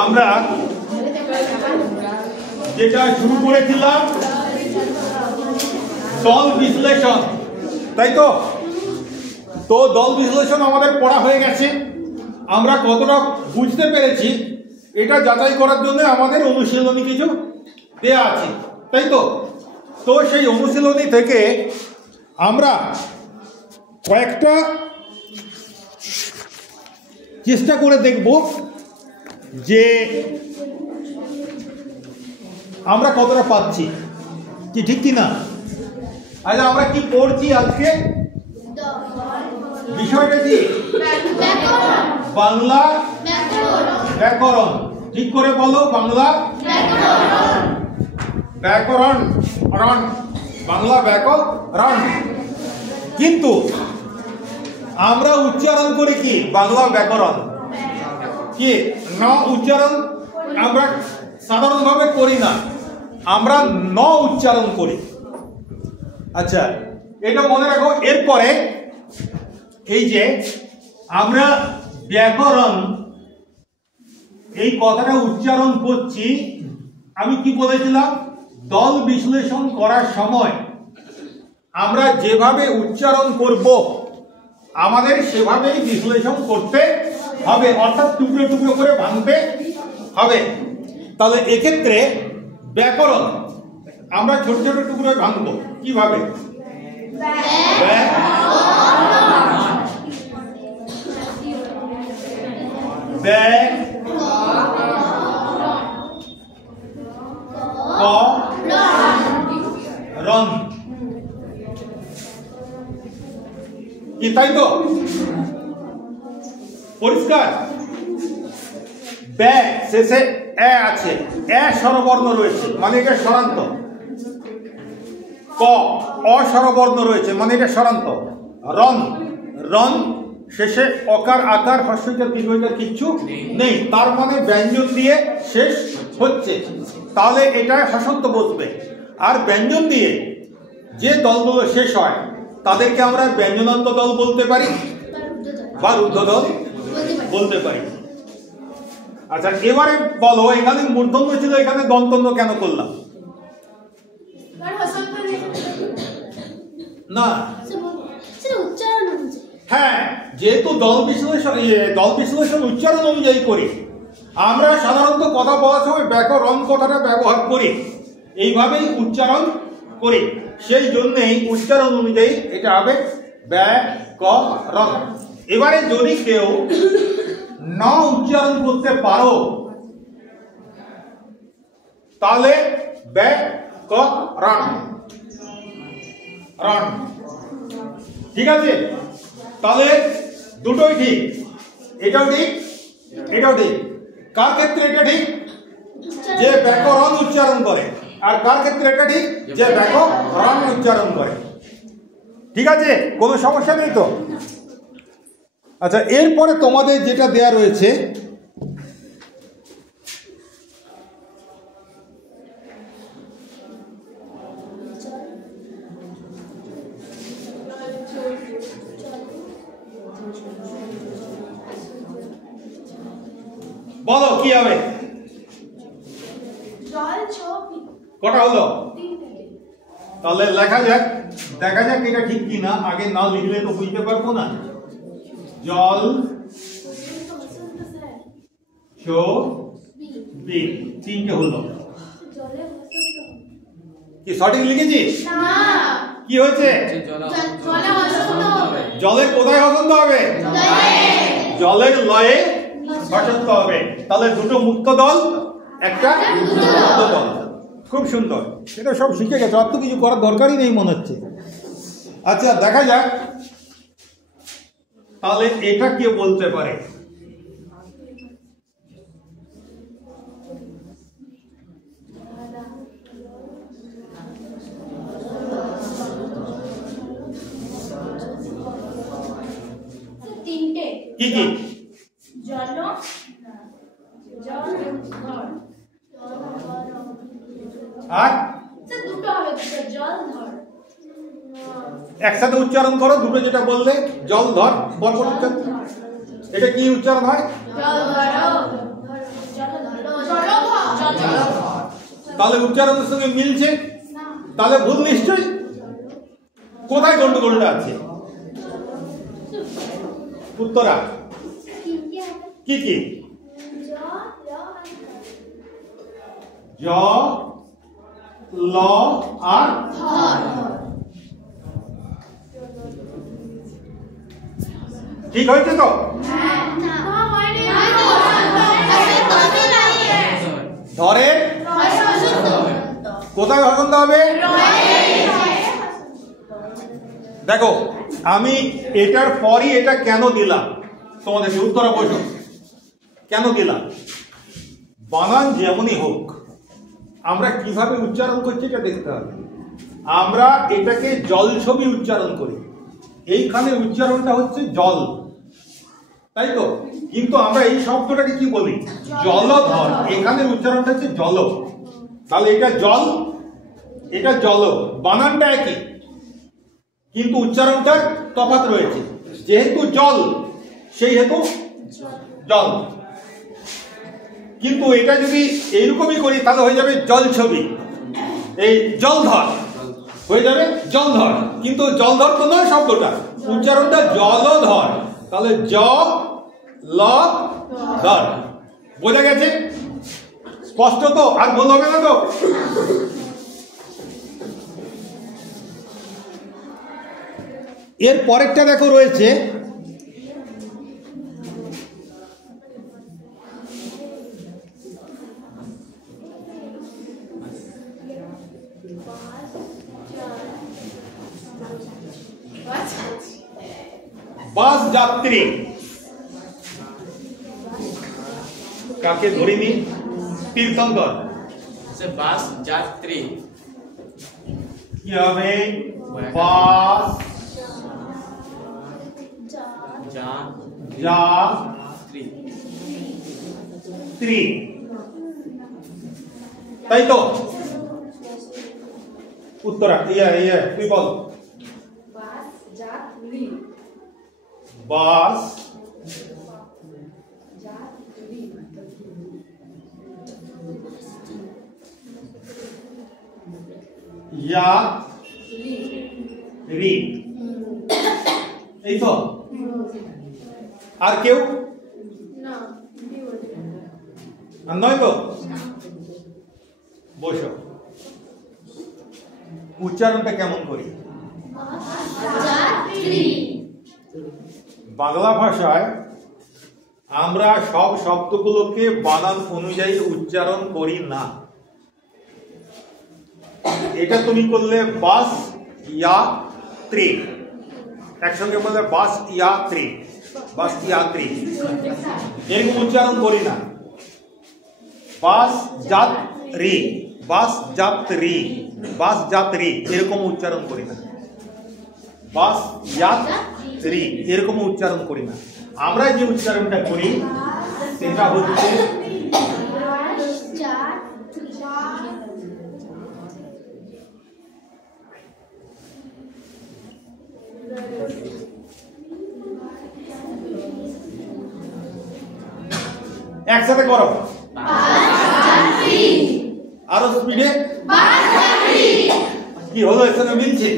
আমরা যেটা শুরু করেছিলাম দল বিশ্লেষণ, তাই তো? তো দল বিশ্লেষণ আমাদের পড়া হয়ে গেছে। আমরা কতটা বুঝতে পেরেছি এটা যাচাই করার জন্য আমাদের অনুশীলনী কিছু দেয়া আছে, তাই তো? তো সেই অনুশীলনী থেকে আমরা কয়েকটা চেষ্টা করে দেখব যে আমরা কতটা পাচ্ছি, কি ঠিক কি না? আচ্ছা, আমরা কি পড়ছি আজকে? বিষয়টা কি? বাংলা ব্যাকরণ। ঠিক করে বলো, বাংলা ব্যাকরণ। বাংলা ব্যাকরণ। কিন্তু আমরা উচ্চারণ করি কি? বাংলা ব্যাকরণ কি ন উচ্চারণ আমরা সাধারণভাবে করি না, আমরা ন উচ্চারণ করি। আচ্ছা, এটা মনে রাখো। এরপরে এই যে আমরা ব্যাকরণ এই কথাটা উচ্চারণ করছি, আমি কি বলেছিলাম? দল বিশ্লেষণ করার সময় আমরা যেভাবে উচ্চারণ করব আমাদের সেভাবেই বিশ্লেষণ করতে হবে, অর্থাৎ টুকরো টুকরো করে ভাঙতে হবে। তাহলে এক্ষেত্রে ব্যাকরণ আমরা ছোট ছোট টুকরো ভাঙবো কিভাবে? ব্যাকরণ কি, তাই তো? পরিষ্কার? ব্যয় শেষে এ আছে, এ স্বরবর্ণ রয়েছে মানে এটা স্বরান্ত। ক অস্বরবর্ণ রয়েছে মানে এটা স্বরান্ত। রন রন শেষে অকার আকার হর্ষইকার দীর্ঘইকার কিচ্ছু নেই, তার মানে ব্যঞ্জন দিয়ে শেষ হচ্ছে, তাহলে এটা হসন্ত বসবে। আর ব্যঞ্জন দিয়ে যে দলগুলো শেষ হয় তাদেরকে আমরা ব্যঞ্জনান্ত দল বলতে পারি বা রুদ্ধ দল বলতে পারি। আচ্ছা, এবারে বলো, এখানে মূর্ধন্য ছিল, এখানে দন্তন্য কেন করলাম? না, হ্যাঁ, যেহেতু দল বিশ্লেষণ উচ্চারণ অনুযায়ী করি, আমরা সাধারণত কথা বলার সময় ব্যাকরণ কথাটা ব্যবহার করি, এইভাবেই উচ্চারণ করি, সেই জন্যই উচ্চারণ অনুযায়ী এটা হবে ব্যাকরণ। এবারে যদি কেউ ন উচ্চারণ করতে পারো তাহলে ব্যাকরণ। ঠিক আছে? তাহলে দুটোই ঠিক, এটাও ঠিক এটাও ঠিক। কার ক্ষেত্রে এটা ঠিক? যে ব্যাকরণ উচ্চারণ করে। আর কার ক্ষেত্রে এটা ঠিক? যে ব্যাকরণ উচ্চারণ করে। ঠিক আছে, কোনো সমস্যা নেই তো? আচ্ছা, এরপরে তোমাদের যেটা দেয়া রয়েছে বলো কি হবে? কটা হলো? তাহলে লেখা যাক, দেখা যাক এটা ঠিক কিনা। আগে না লিখলে তো বুঝতে পারবো না। জল ছবি, তিনটে হলো। কি সঠিক লিখেছি? কি হয়েছে? জলের কোথায় হসন্ত হবে? জলের লয়ে হসন্ত হবে। তাহলে দুটো মুক্ত দল, একটা মুক্ত দল। খুব সুন্দর, এটা সব শিখে গেছে, আর তো কিছু করার দরকারই নেই মনে হচ্ছে। আচ্ছা, দেখা যাক তাহলে এটা কে বলতে পারে। কি কি? আর একসাথে উচ্চারণ করো দুটো, যেটা বললে জল ধর, বল উচ্চারণ। এটা কি উচ্চারণ হয়? তাহলে উচ্চারণের সঙ্গে মিলছে, তাহলে ভুল নিশ্চয়ই। কোথায় গন্ডগোলটা আছে? উত্তরা কি কি? জ, ল আর ঠিক হয়েছে তো? ধরে কোথায় হসন্ত হবে? দেখো আমি এটার পরই এটা কেন দিলাম তোমাদেরকে, উত্তরা বসো। কেন দিলাম? বানান যেমনই হোক আমরা কিভাবে উচ্চারণ করছি এটা দেখতে হবে। আমরা এটাকে জল ছবি উচ্চারণ করি, এইখানে উচ্চারণটা হচ্ছে জল, তাই তো? কিন্তু আমরা এই শব্দটাকে কি বলি? জলধর। এখানে উচ্চারণটা হচ্ছে জল। তাহলে এটা জল, এটা জল, বানানটা একই কিন্তু উচ্চারণটা তফাৎ রয়েছে। যেহেতু জল সেই হেতু জল, কিন্তু এটা যদি এইরকমই করি তাহলে হয়ে যাবে জল ছবি। এই জলধর হয়ে যাবে জলধর, কিন্তু জলধর তো নয় শব্দটা, উচ্চারণটা জলধর। তাহলে জ ল ধর। বোঝা গেছে? স্পষ্ট তো? আর ভুল হবে না তো? এর পরেরটা দেখো রয়েছে বাস যাত্রী। কাকে ধরিনি? তীর্থঙ্কর। বাস যাত্রী কি হবে? বাস যাত্রী, তাই তো? উত্তরা তুই বল। বাস যাত্রী, এই তো? আর কেউ আর নয় তো? বসো। উচ্চারণটা কেমন করি? বাংলা ভাষায় আমরা সব শব্দগুলোকে বানান অনুযায়ী উচ্চারণ করি না। এটা তুমি করলে বাস ইয়াত্রী, একসঙ্গে বললে বাস ইয়াত্রী, বাস ইয়াত্রী, এরকম উচ্চারণ করি না। বাস যাত্রী, বাস যাত্রী, বাস যাত্রী এরকম উচ্চারণ করি না। বাস যাত্রী এরকম উচ্চারণ করি না। আমরা যে উচ্চারণটা করি সেটা হচ্ছে একসাথে করো, আরো স্পিডে। কি হলো? এখানে মিলছে।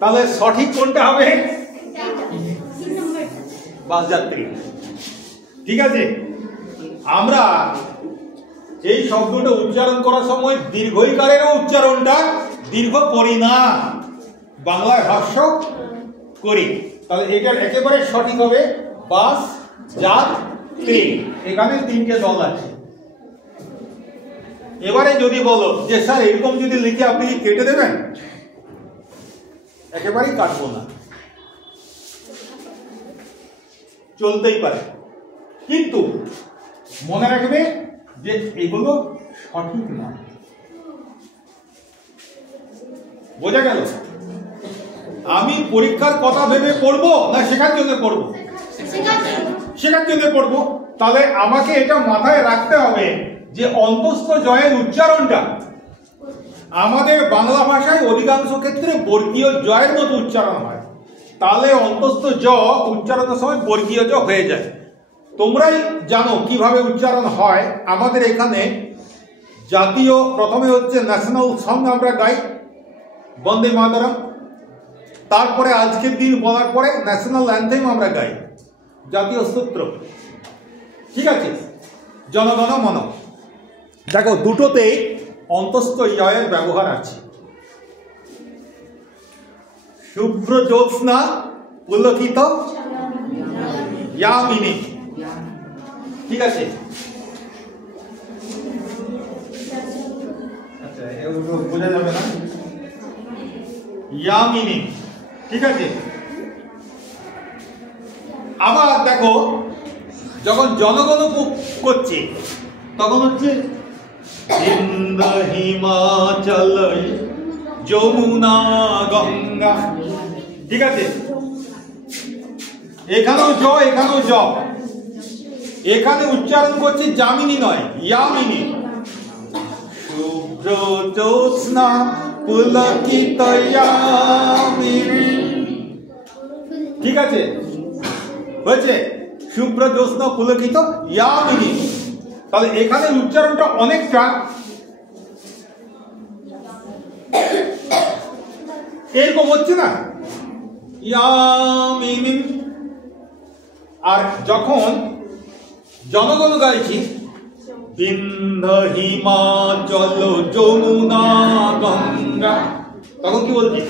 তাহলে সঠিক কোনটা হবে? বাস যাত্রী। ঠিক আছে? আমরা এই শব্দটা উচ্চারণ করার সময় দীর্ঘইকারেরও উচ্চারণটা দীর্ঘ করি না, বাংলায় হ্রস্ব করি। তাহলে এটার একেবারে সঠিক হবে বাস যাত্রী। এখানে তিনটে দল আছে। এবারে যদি বলো যে স্যার এরকম যদি লিখে আপনি কি কেটে দেবেন? একেবারেই কাটবো না, চলতেই পারে, কিন্তু মনে রাখবে যে এগুলো সঠিক নয়। বোঝা গেল? আমি পরীক্ষার কথা ভেবে পড়বো না শেখার জন্য পড়বো? শেখার জন্য পড়বো। তাহলে আমাকে এটা মাথায় রাখতে হবে যে অন্তস্থ জয়ের উচ্চারণটা আমাদের বাংলা ভাষায় অধিকাংশ ক্ষেত্রে বর্গীয় জয়ের মতো উচ্চারণ হয়। তাহলে অন্তস্থ জ উচ্চারণের সময় বর্গীয় জ হয়ে যায়। তোমরাই জানো কিভাবে উচ্চারণ হয়। আমাদের এখানে জাতীয় প্রথমে হচ্ছে ন্যাশনাল সং আমরা গাই বন্দে মাতরম, তারপরে আজকের দিন বলার পরে ন্যাশনাল অ্যান্থেম আমরা গাই, জাতীয় স্তোত্র। ঠিক আছে, জনগণ মন। দেখো দুটোতেই অন্তস্থ ইয়ের ব্যবহার আছে। শুভ্র জ্যোৎস্না পুলকিত ইয়ামিনী। ঠিক আছে, আচ্ছা এগুলো বোঝা যাবে না, ইয়ামিনী। ঠিক আছে, আবার দেখো যখন জনগণ করছে তখন হচ্ছে বিন্ধ্য হিমাচল যমুনা গঙ্গা। ঠিক আছে, এখানেও জ এখানেও জ, এখানে উচ্চারণ করছে যামিনী নয় ইয়ামিনী। শুভ্র জ্যোৎস্না পুলকিত ইয়ামিনী। ঠিক আছে, হয়েছে শুভ্র জ্যোৎস্না পুলকিত ইয়ামিনী। তাহলে এখানে উচ্চারণটা অনেকটা এরকম হচ্ছে না, ইয়ামিনী। আর যখন জনগণ গাইছি বিন্ধ্য হিমাচল যমুনা গঙ্গা, তখন কি বলছি?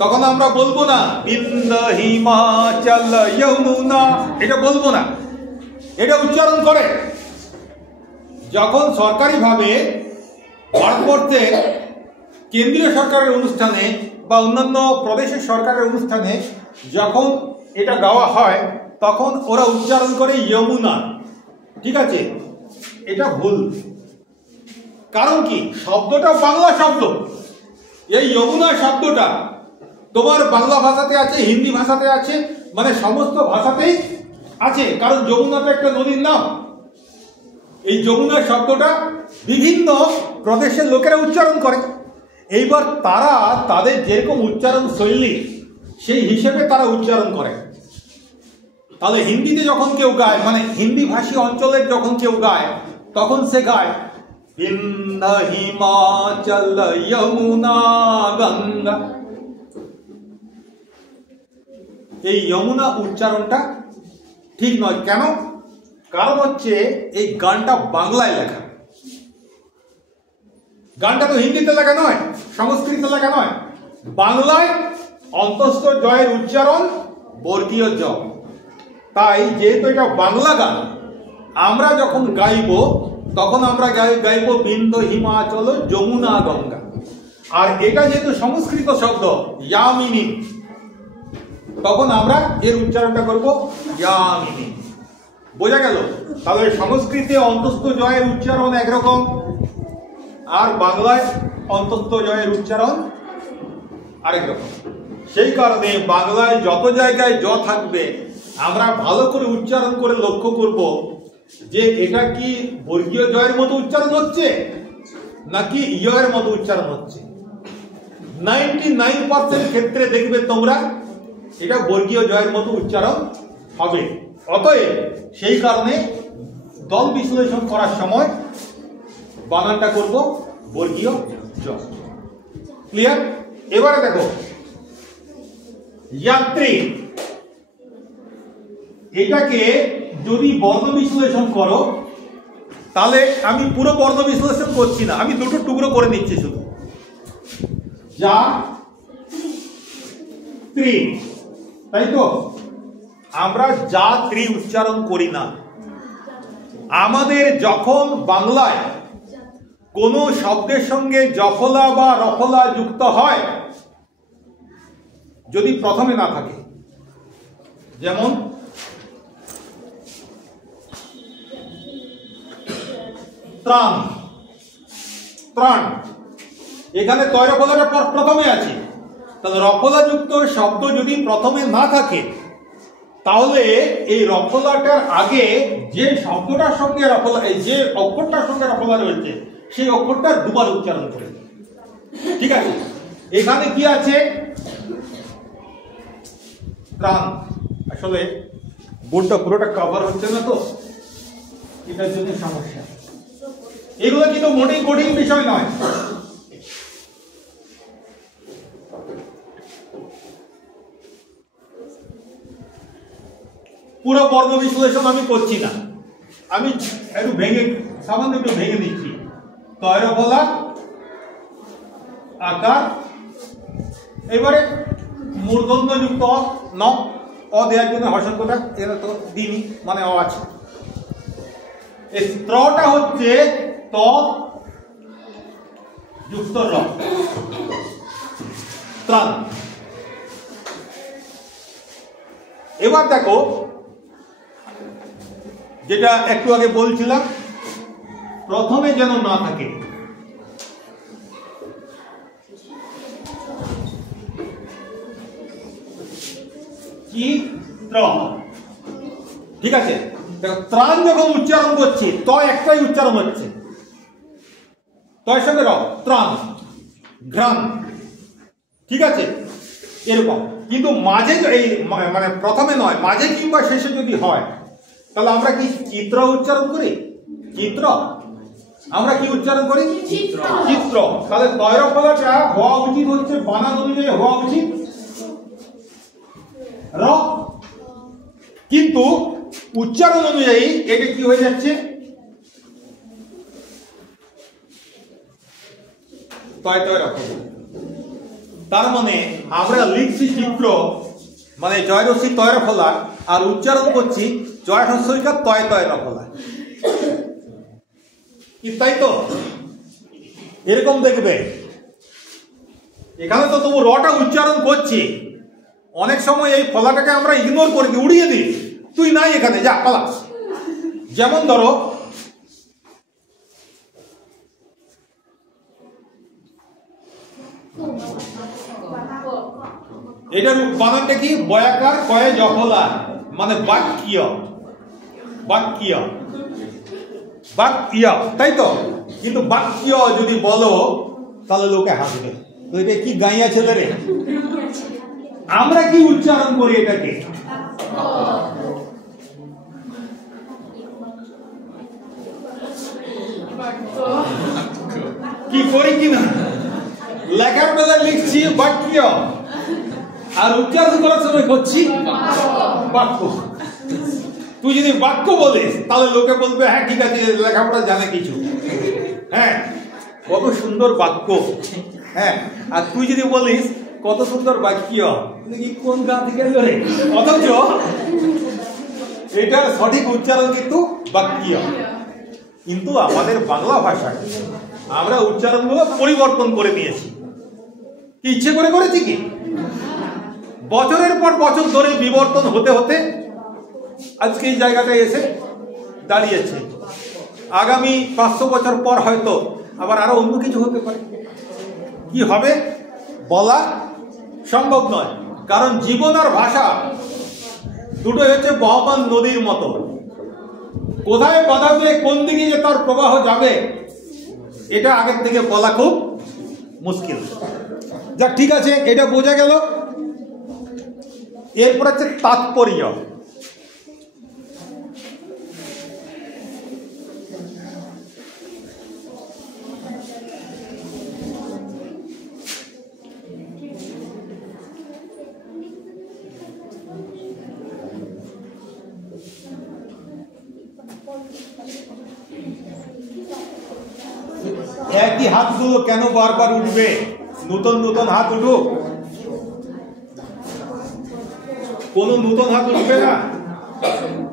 তখন আমরা বলবো না বিন্ধ্য হিমাচল যমুনা, এটা বলবো না, এটা উচ্চারণ করে। যখন সরকারিভাবে ভারতবর্ষের কেন্দ্রীয় সরকারের অনুষ্ঠানে বা অন্যান্য প্রদেশের সরকারের অনুষ্ঠানে যখন এটা গাওয়া হয় তখন ওরা উচ্চারণ করে যমুনা। ঠিক আছে, এটা ভুল। কারণ কি, শব্দটা বাংলা শব্দ। এই যমুনা শব্দটা তোমার বাংলা ভাষাতে আছে, হিন্দি ভাষাতে আছে, মানে সমস্ত ভাষাতেই আছে, কারণ যমুনাটা একটা নদীর নাম। এই যমুনা শব্দটা বিভিন্ন প্রদেশের লোকেরা উচ্চারণ করে। এইবার তারা তাদের যেরকম উচ্চারণ শৈলী সেই হিসেবে তারা উচ্চারণ করে। তাহলে হিন্দিতে যখন কেউ গায়, মানে হিন্দি ভাষী অঞ্চলের যখন কেউ গায়, তখন সে গায় বিন্ধ্য হিমাচল যমুনা গঙ্গা। এই যমুনা উচ্চারণটা ঠিক নয়। কেন? কারণ হচ্ছে এই গানটা বাংলায় লেখা, গানটা তো হিন্দিতে লেখা নয়, সংস্কৃতে লেখা নয়। বাংলায় অন্তস্থ জয়ের উচ্চারণ বর্গীয় জ। তাই যেহেতু এটা বাংলা গান, আমরা যখন গাইব তখন আমরা গাইব বিন্ধ্য হিমাচল যমুনা গঙ্গা। আর এটা যেহেতু সংস্কৃত শব্দ ইয়ামিনী, তখন আমরা এর উচ্চারণটা করব ইয়ামিনী। বোঝা গেল? তাহলে সংস্কৃতে অন্তস্থ জয়ের উচ্চারণ একরকম, আর বাংলায় অন্তস্থ জয়ের উচ্চারণ আরেক রকম। সেই কারণে বাংলায় যত জায়গায় জ থাকবে আমরা ভালো করে উচ্চারণ করে লক্ষ্য করব যে এটা কি বর্গীয় জয়ের মতো উচ্চারণ হচ্ছে নাকি ইয়ের মতো উচ্চারণ হচ্ছে। 99% ক্ষেত্রে দেখবে তোমরা এটা বর্গীয় জয়ের মতো উচ্চারণ হবে। অতএব সেই কারণে দল বিশ্লেষণ করার সময় বানানটা করব বর্গীয় জ। ক্লিয়ার? এবারে দেখো যাত্রী, এটাকে যদি বর্ণ বিশ্লেষণ করো, তাহলে আমি পুরো বর্ণ বিশ্লেষণ করছি না, আমি দুটো টুকরো করে নিচ্ছি শুধু। যা ত্রি, তাই তো? আমরা যা ত্রি উচ্চারণ করি না। আমাদের যখন বাংলায় কোন শব্দের সঙ্গে জফলা বা রফলা যুক্ত হয়, যদি প্রথমে না থাকে, যেমন ত্রাণ, ত্রাণ, এখানে তয় রফলাটা প্রথমে আছে। তাহলে রফলা যুক্ত শব্দ যদি প্রথমে না থাকে, তাহলে এই রফলাটার আগে যে শব্দটার সঙ্গে রফলা, যে অক্ষরটার সঙ্গে রফলা রয়েছে সেই অক্ষরটা দুবার উচ্চারণ করে। ঠিক আছে? এখানে কি আছে? ত্রাণ। আসলে বোর্ডটা পুরোটা কভার হচ্ছে না, তো এটার জন্য সমস্যা। এগুলো কিন্তু মোটেই কঠিন বিষয় নয়। পুরো বর্ণ বিশ্লেষণ আমি করছি না, আমি একটু সামান্য একটু ভেঙে দিচ্ছি। তয়র ফলা আকার, এবারে মূর্ধন্যযুক্ত ন, অ দেওয়ার জন্য হর্ষণটা এটা তো দিনই, মানে অ আছে। এই ত্রটা হচ্ছে ত যুক্ত র, ত্রাণ। এবার দেখো যেটা একটু আগে বলছিলাম, প্রথমে যেন না থাকে। চিত্র, ঠিক আছে? দেখো ত্রাণ যখন উচ্চারণ করছি ত একটাই উচ্চারণ হচ্ছে, তয়ের সঙ্গে র, ত্রাণ, ঘ্রাণ, ঠিক আছে? এরকম। কিন্তু মাঝে এই মানে প্রথমে নয়, মাঝে কিংবা শেষে যদি হয় তাহলে আমরা কি চিত্র উচ্চারণ করি? চিত্র, আমরা কি উচ্চারণ করি? চিত্র। তাহলে তয়র ফলাটা হওয়া উচিত হচ্ছে বানান অনুযায়ী হওয়া উচিত র, কিন্তু উচ্চারণ অনুযায়ী এটা কি হয়ে যাচ্ছে তয় তয় র। তার মানে আমরা লিখছি চিত্র মানে জয়রশ্মি তয়র ফলা, আর উচ্চারণ করছি জয় হস্যইকার তয় তয় র ফলা, তাই তো? এরকম দেখবে এখানে তো তবু রটা উচ্চারণ করছি, অনেক সময় এই ফলাটাকে আমরা ইগনোর করে দিই, উড়িয়ে দিই, তুই নাই এখানে, যা পালা। যেমন ধরো এটার বানানটা কি? বয়াকার কয়ে জফলা, মানে বাক্য, বাক্য, বাক্য, তাই তো? কিন্তু বাক্য যদি বলো তাহলে লোকে হাসবে, তো এটা কি গাইয়া ছেলে রে। আমরা কি উচ্চারণ করি এটাকে? কি করি কিনা, লেখার বেলা লিখছি বাক্য, আর উচ্চারণ করার সময় করছি বাক্য। তুই যদি বাক্য বলিস তাহলে লোকে বলবে হ্যাঁ ঠিক আছে, লেখাপড়া জানে কিছু, হ্যাঁ কত সুন্দর বাক্য, হ্যাঁ। আর তুই যদি বলিস কত সুন্দর বাক্য, কোন গা থেকে এলো রে, অথচ এটার সঠিক উচ্চারণ কিন্তু বাক্য। কিন্তু আমাদের বাংলা ভাষায় আমরা উচ্চারণগুলো পরিবর্তন করে নিয়েছি। কি ইচ্ছে করে করেছি কি? বছরের পর বছর ধরে বিবর্তন হতে হতে আজকে এই জায়গাটায় এসে দাঁড়িয়েছে। আগামী 500 বছর পর হয়তো আবার আরো অন্য কিছু হতে পারে। কি হবে বলা সম্ভব নয়, কারণ জীবন আর ভাষা দুটোই হচ্ছে বহমান নদীর মতো। কোথায় বাধা দিয়ে কোন দিকে যে তার প্রবাহ যাবে এটা আগের থেকে বলা খুব মুশকিল। যাক ঠিক আছে, এটা বোঝা গেল। এরপর হচ্ছে তাৎপর্য। একই হাতগুলো কেন বারবার উঠবে? নতুন নতুন হাত উঠুক, কোন নতুন হাত উঠবে না।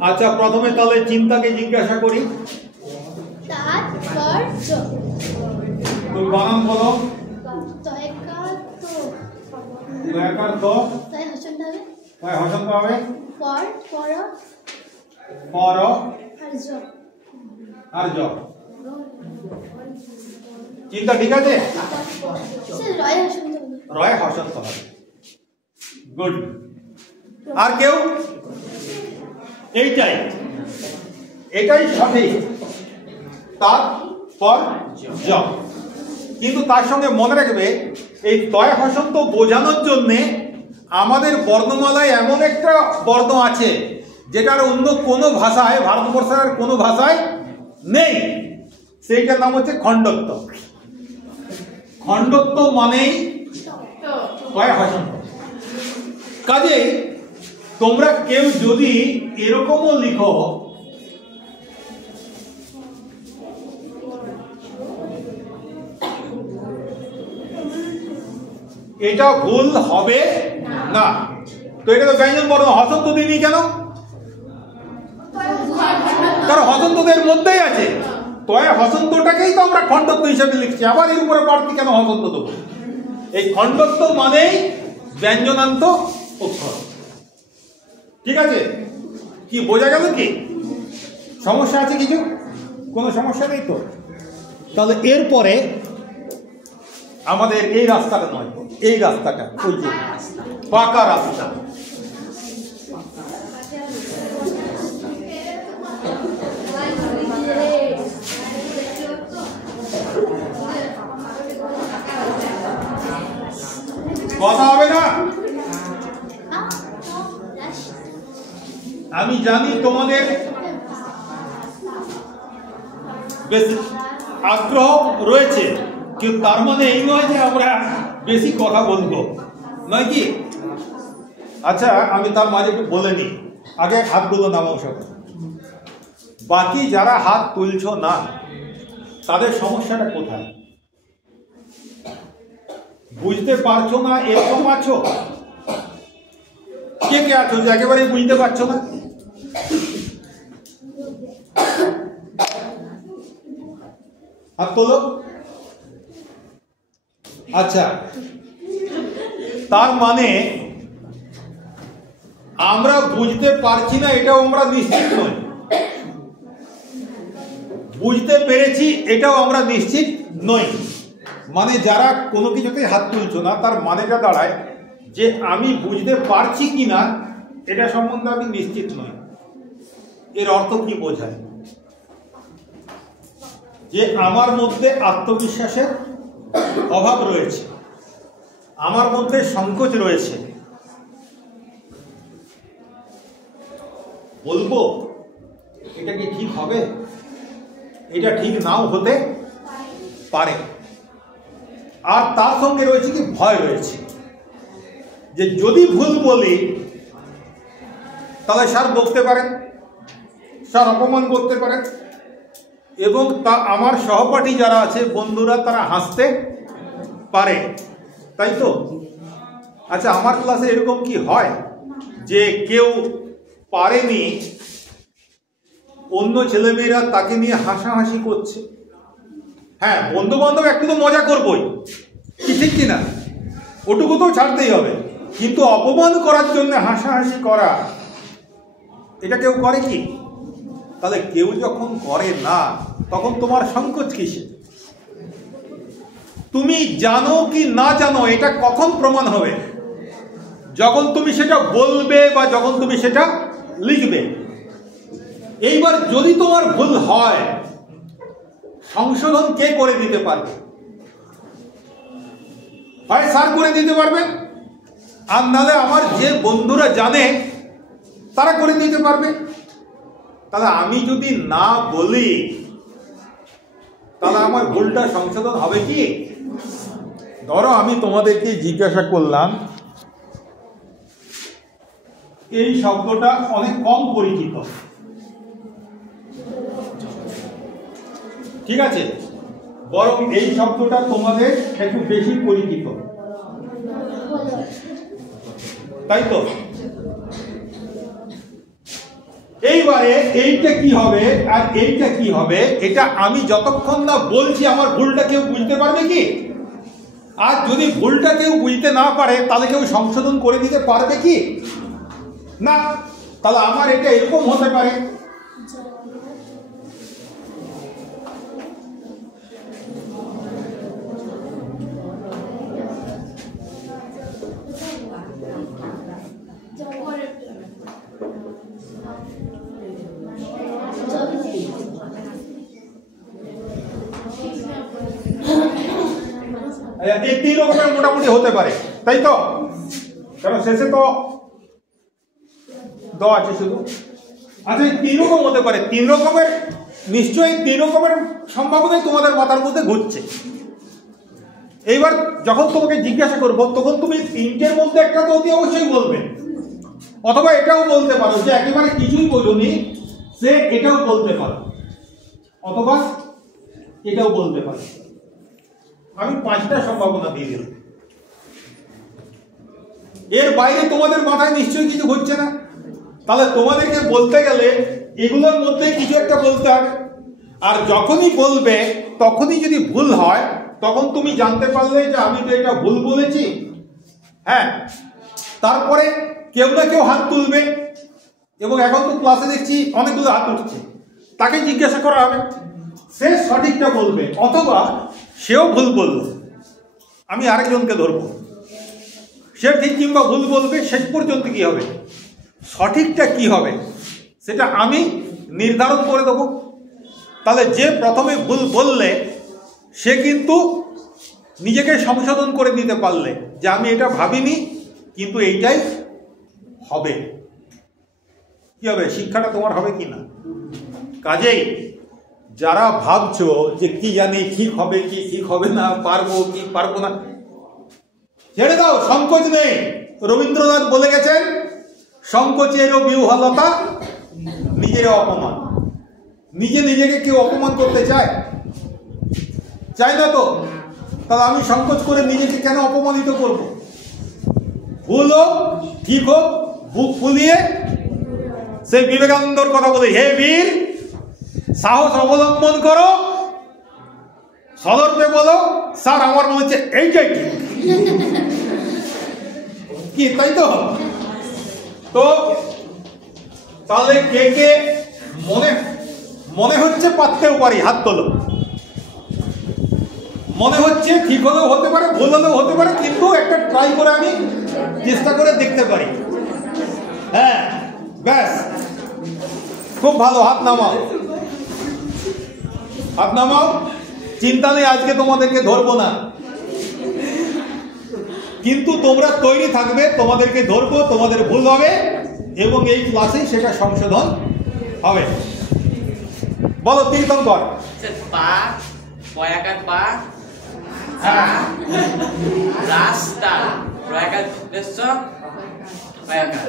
আচ্ছা প্রথমে তাহলে চিন্তাকে জিজ্ঞাসা করি, বানান বলো। চিন্তা ঠিক আছে, রয় হসন্ত হবে। গুড। আর কেউ? এইটাই এটাই সঠিক, তাৎপর্য। কিন্তু তার সঙ্গে মনে রাখবে এই তয় হসন্ত বোঝানোর জন্য আমাদের বর্ণমালায় এমন একটা বর্ণ আছে যেটার অন্য কোনো ভাষায়, ভারতবর্ষের কোনো ভাষায় নেই। সেইটার নাম হচ্ছে খণ্ডত্ব। খণ্ডত্ব মানেই হসন্ত। কাজেই তোমরা কেউ যদি এরকমও লিখো এটা ভুল হবে না। তো এটা তো ব্যঞ্জন বর্ণ, হসন্ত দিনই কেন? কারণ হসন্তদের মধ্যেই আছে, তো হসন্তটাকেই তো আমরা খণ্ডত্ব হিসেবে লিখছি, আবার এর উপরে বাড়তি কেন হসন্ত দেবো? এই খণ্ডত্ব মানেই ব্যঞ্জনান্ত অক্ষর। ঠিক আছে, কি বোঝা গেল? কি সমস্যা আছে? কিছু কোনো সমস্যা নেই তো? তাহলে এরপরে আমাদের এই রাস্তাটা নয়, এই রাস্তাটা, ওই যে পাকা রাস্তা, কথা হবে না? আমি জানি তোমাদের বেশি আগ্রহ রয়েছে, কিন্তু তার মানে এই নয় যে আমরা বেশি কথা বলবো, নয় কি? আচ্ছা, আমি তার মাঝে একটু বলে নিই, আগে হাতগুলো নামাও সব। বাকি যারা হাত তুলছো না তাদের সমস্যাটা কোথায়? বুঝতে পারছো না এরকম আছো? কে কে আছো যে একেবারে বুঝতে পারছো না? হাত তোলো। আচ্ছা, তার মানে আমরা বুঝতে পারছি না এটাও আমরা নিশ্চিত নই, বুঝতে পেরেছি এটাও আমরা নিশ্চিত নই। মানে যারা কোনো কিছুতে হাত তুলছো না তার মানেটা দাঁড়ায় যে আমি বুঝতে পারছি কিনা এটা সম্বন্ধে আমি নিশ্চিত নই। এর অর্থ কি বোঝায়? যে আমার মধ্যে আত্মবিশ্বাসের অভাব রয়েছে, আমার মধ্যে সংকোচ রয়েছে। বলবো এটা কি ঠিক হবে? এটা ঠিক নাও হতে পারে। আর তার সঙ্গে রয়েছে কি ভয় রয়েছে, যে যদি ভুল বলি তাহলে স্যার বকতে পারেন, স্যার অপমান করতে পারেন, এবং তা আমার সহপাঠী যারা আছে বন্ধুরা তারা হাসতে পারে, তাই তো? আচ্ছা, আমার ক্লাসে এরকম কি হয় যে কেউ পারেনি, অন্য ছেলেমেয়েরা তাকে নিয়ে হাসাহাসি করছে? হ্যাঁ, বন্ধু বান্ধব একটু তো মজা করবোই, কি ঠিক কিনা? ওটুকু তো ছাড়তেই হবে, কিন্তু অপমান করার জন্য হাসাহাসি করা, এটা কেউ করে কি? তাহলে কেউ যখন করে না তখন তোমার সংকোচ কিসে? তুমি জানো কি না জানো এটা কখন প্রমাণ হবে? যখন তুমি সেটা বলবে বা যখন তুমি সেটা লিখবে। এইবার যদি তোমার ভুল হয়, সংশোধন কে করে দিতে পারবে? হয় স্যার করে দিতে পারবেন, আর নাহলে আমার যে বন্ধুরা জানে তারা করে দিতে পারবে। তাহলে আমি যদি না বলি তাহলে আমার ভুলটা সংশোধন হবে কি? ধরো আমি তোমাদেরকে জিজ্ঞাসা করলাম, এই শব্দটা অনেক কম পরিচিত, ঠিক আছে, বরং এই শব্দটা তোমাদের একটু বেশি পরিচিত, তাই তো? এইবারে এইটা কি হবে আর এইটা কি হবে, এটা আমি যতক্ষণ না বলছি আমার ভুলটা কেউ বুঝতে পারবে কি? আর যদি ভুলটা কেউ বুঝতে না পারে তাহলে কেউ সংশোধন করে দিতে পারবে কি? না। তাহলে আমার এটা এরকম হতে পারে, এই তিন রকমের মোটামুটি হতে পারে, তাই তো? কারণ শেষে তো দ আছে শুধু, আচ্ছা, এই 3 রকম হতে পারে, 3 রকমের নিশ্চয়ই 3 রকমের সম্ভাবনাই তোমাদের মাথার মধ্যে ঘুরছে। এইবার যখন তোমাকে জিজ্ঞাসা করবো তখন তুমি 3টের মধ্যে একটা তো অতি অবশ্যই বলবে, অথবা এটাও বলতে পারো যে একেবারে কিছুই বলুনি, সে এটাও বলতে পারো, অথবা এটাও বলতে পারো। আমি 5টা সম্ভাবনা দিয়ে দিলাম। এর বাইরে তোমাদের মাথায় নিশ্চয়ই কিছু ঘুরছে না। তাহলে তোমাদেরকে বলতে গেলে এগুলোর মধ্যে কিছু একটা বলতে হবে। আর যখনই বলবে তখনই যদি ভুল হয় তখন তুমি জানতে পারলে যে আমি তো এটা ভুল বলেছি। হ্যাঁ, তারপরে কেউ না কেউ হাত তুলবে, এবং এখন তো ক্লাসে দেখছি অনেকগুলো হাত উঠছে, তাকে জিজ্ঞাসা করা হবে, সে সঠিকটা বলবে, অথবা সেও ভুল বলল, আমি আরেকজনকে ধরবো, সে ঠিক কিংবা ভুল বলবে। শেষ পর্যন্ত কি হবে, সঠিকটা কি হবে সেটা আমি নির্ধারণ করে দেবো। তাহলে যে প্রথমে ভুল বললে সে কিন্তু নিজেকে সংশোধন করে নিতে পারলে যে আমি এটা ভাবিনি, কিন্তু এইটাই হবে। কি হবে, শিক্ষাটা তোমার হবে কি না। কাজেই যারা ভাবছো যে কি জানি ঠিক হবে কি ঠিক হবে না, পারবো কি পারবো না, ছেড়ে দাও, সংকোচ নেই। রবীন্দ্রনাথ বলে গেছেন, সংকোচেরও বিহ্বলতা নিজের অপমান। নিজে নিজেকে কেউ অপমান করতে চায়? চাই না তো। তাহলে আমি সংকোচ করে নিজেকে কেন অপমানিত করব? ভুল হোক ঠিক হোক, বুক ফুলিয়ে সেই বিবেকানন্দর কথা বলে, হে বীর, সাহস অবলম্বন করো, সদর্পে বলো, স্যার আমার মনে হচ্ছে এইটাই ঠিক। কি তাই তো? তো তাহলে কে কে মনে মনে হচ্ছে পারতেও পারি, হাত তোলো। মনে হচ্ছে ঠিক হলেও হতে পারে, ভুল হলেও হতে পারে, কিন্তু একটা ট্রাই করে আমি চেষ্টা করে দেখতে পারি। হ্যাঁ, ব্যাস, খুব ভালো। হাত নামাও, হাত নামাও। চিন্তা নেই, আজকে তোমাদেরকে ধরবো না, কিন্তু তোমরা তৈরি থাকবে, তোমাদেরকে ধরবো, তোমাদের ভুল হবে, এবং এই ক্লাসেই সেটা সংশোধন হবে। বলো, তীর্থঙ্কর। পা, পয়াকার পা, রাস্তা, পয়াকার দেশ, পয়াকার।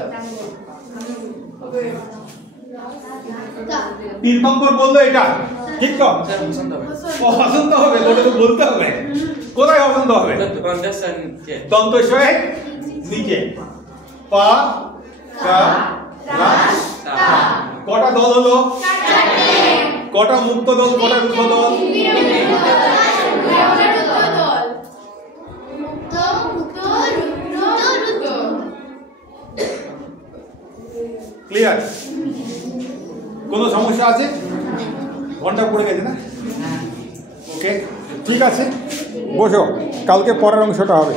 তীর্থঙ্কর বললো এটা ঠিক তো? অসন্ত হবে, ওটা তো বলতে হবে। কোথায় অসন্ত হবে? দন্তস্বয় নিচে, পা কা রাস্তা। কটা দল হলো? কটা মুক্ত দল, কটা রুদ্ধ দল? ক্লিয়ার? কোনো সমস্যা আছে? ঘন্টা পড়ে গেছে না? ওকে, ঠিক আছে, বসো, কালকে পরের অংশটা হবে।